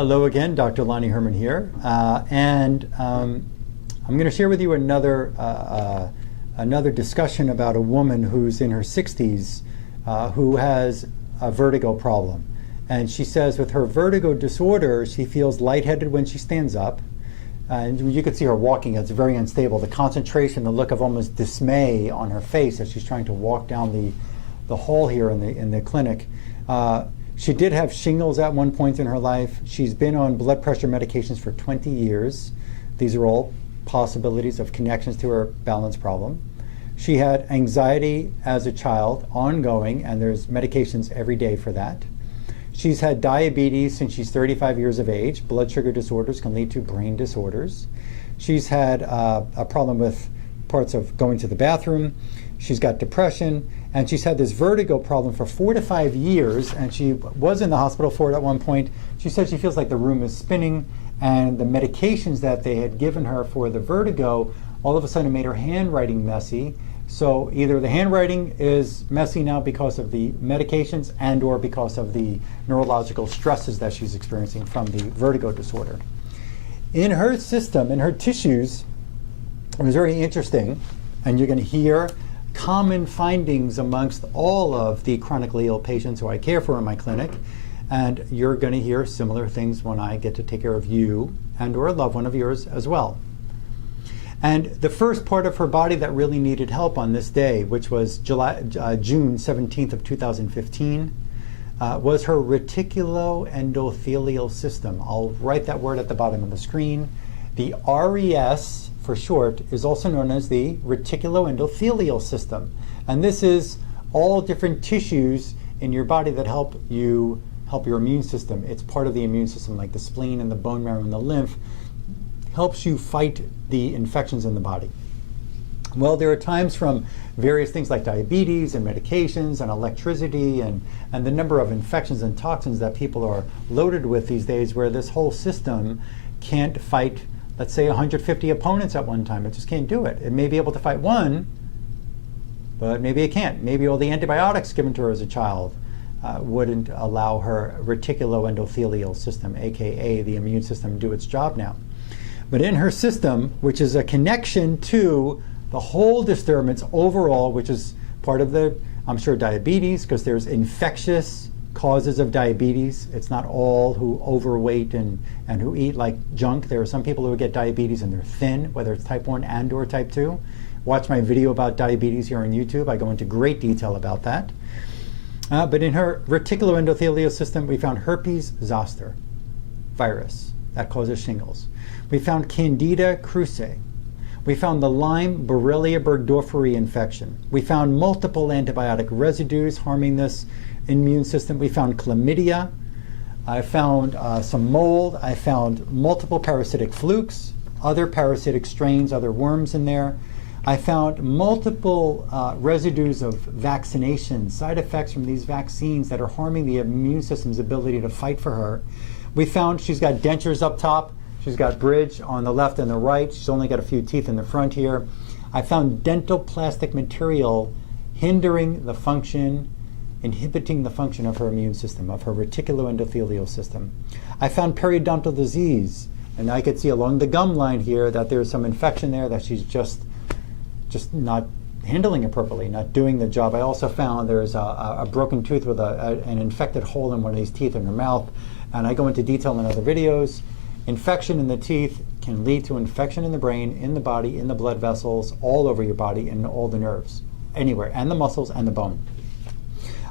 Hello again, Dr. Lonnie Herman here, and I'm going to share with you another discussion about a woman who's in her 60s who has a vertigo problem. And she says with her vertigo disorder, she feels lightheaded when she stands up. And you can see her walking, it's very unstable. The concentration, the look of almost dismay on her face as she's trying to walk down the hall here in the clinic. She did have shingles at one point in her life. She's been on blood pressure medications for 20 years. These are all possibilities of connections to her balance problem. She had anxiety as a child, ongoing, and there's medications every day for that. She's had diabetes since she's 35 years of age. Blood sugar disorders can lead to brain disorders. She's had a problem with parts of going to the bathroom. She's got depression, and she's had this vertigo problem for 4 to 5 years, and she was in the hospital for it at one point. She said she feels like the room is spinning, and the medications that they had given her for the vertigo all of a sudden made her handwriting messy. So either the handwriting is messy now because of the medications and or because of the neurological stresses that she's experiencing from the vertigo disorder. In her system, in her tissues, it was very interesting, and you're going to hear common findings amongst all of the chronically ill patients who I care for in my clinic, and you're going to hear similar things when I get to take care of you and or a loved one of yours as well. And the first part of her body that really needed help on this day, which was June 17th of 2015, was her reticuloendothelial system. I'll write that word at the bottom of the screen. The RES, for short, is also known as the reticuloendothelial system. And this is all different tissues in your body that help your immune system. It's part of the immune system, like the spleen and the bone marrow and the lymph, helps you fight the infections in the body. Well, there are times from various things like diabetes and medications and electricity and the number of infections and toxins that people are loaded with these days, where this whole system can't fight, let's say, 150 opponents at one time. It just can't do it. It may be able to fight one, but maybe it can't. Maybe all the antibiotics given to her as a child wouldn't allow her reticuloendothelial system, aka the immune system, do its job now. But in her system, which is a connection to the whole disturbance overall, which is part of the, I'm sure, diabetes, because there's infectious causes of diabetes. It's not all who overweight and who eat like junk. There are some people who get diabetes and they're thin, whether it's type 1 and or type 2. Watch my video about diabetes here on YouTube. I go into great detail about that. But in her reticuloendothelial system, we found herpes zoster virus that causes shingles. We found Candida krusei. We found the Lyme Borrelia burgdorferi infection. We found multiple antibiotic residues harming this immune system. We found chlamydia. I found some mold. I found multiple parasitic flukes, other parasitic strains, other worms in there. I found multiple residues of vaccination, side effects from these vaccines that are harming the immune system's ability to fight for her. We found she's got dentures up top. She's got bridge on the left and the right. She's only got a few teeth in the front here. I found dental plastic material hindering the function, inhibiting the function of her immune system, of her reticuloendothelial system. I found periodontal disease, and I could see along the gum line here that there's some infection there that she's just not handling appropriately, not doing the job. I also found there's a broken tooth with an infected hole in one of these teeth in her mouth, and I go into detail in other videos. Infection in the teeth can lead to infection in the brain, in the body, in the blood vessels, all over your body, and all the nerves, anywhere, and the muscles and the bone.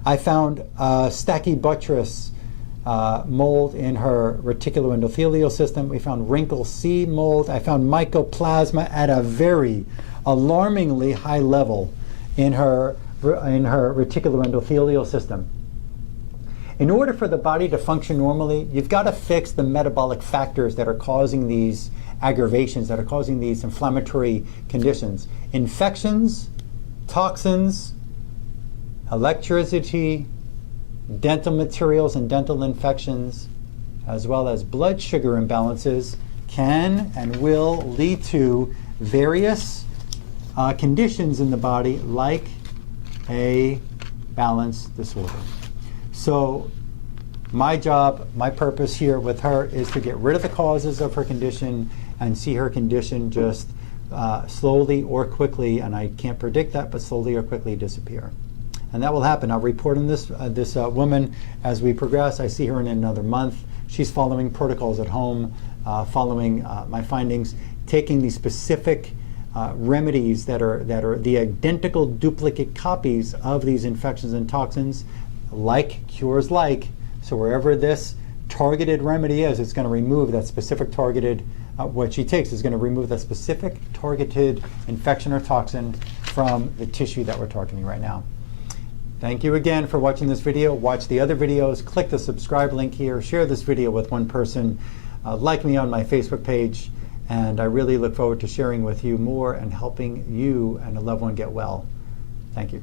I found Stachybotrys mold in her reticuloendothelial system. We found wrinkle C mold. I found mycoplasma at a very alarmingly high level in her reticuloendothelial system. In order for the body to function normally, you've got to fix the metabolic factors that are causing these aggravations, that are causing these inflammatory conditions. Infections, toxins, electricity, dental materials and dental infections, as well as blood sugar imbalances, can and will lead to various conditions in the body, like a balance disorder. So My job, my purpose here with her is to get rid of the causes of her condition and see her condition just slowly or quickly, and I can't predict that, but slowly or quickly disappear. And that will happen. I'll report on this woman as we progress. I see her in another month. She's following protocols at home, following my findings, taking the specific remedies that are the identical duplicate copies of these infections and toxins, like cures like. So wherever this targeted remedy is, it's going to remove that specific targeted, what she takes is going to remove that specific targeted infection or toxin from the tissue that we're targeting right now. Thank you again for watching this video. Watch the other videos, click the subscribe link here, share this video with one person, like me on my Facebook page, and I really look forward to sharing with you more and helping you and a loved one get well. Thank you.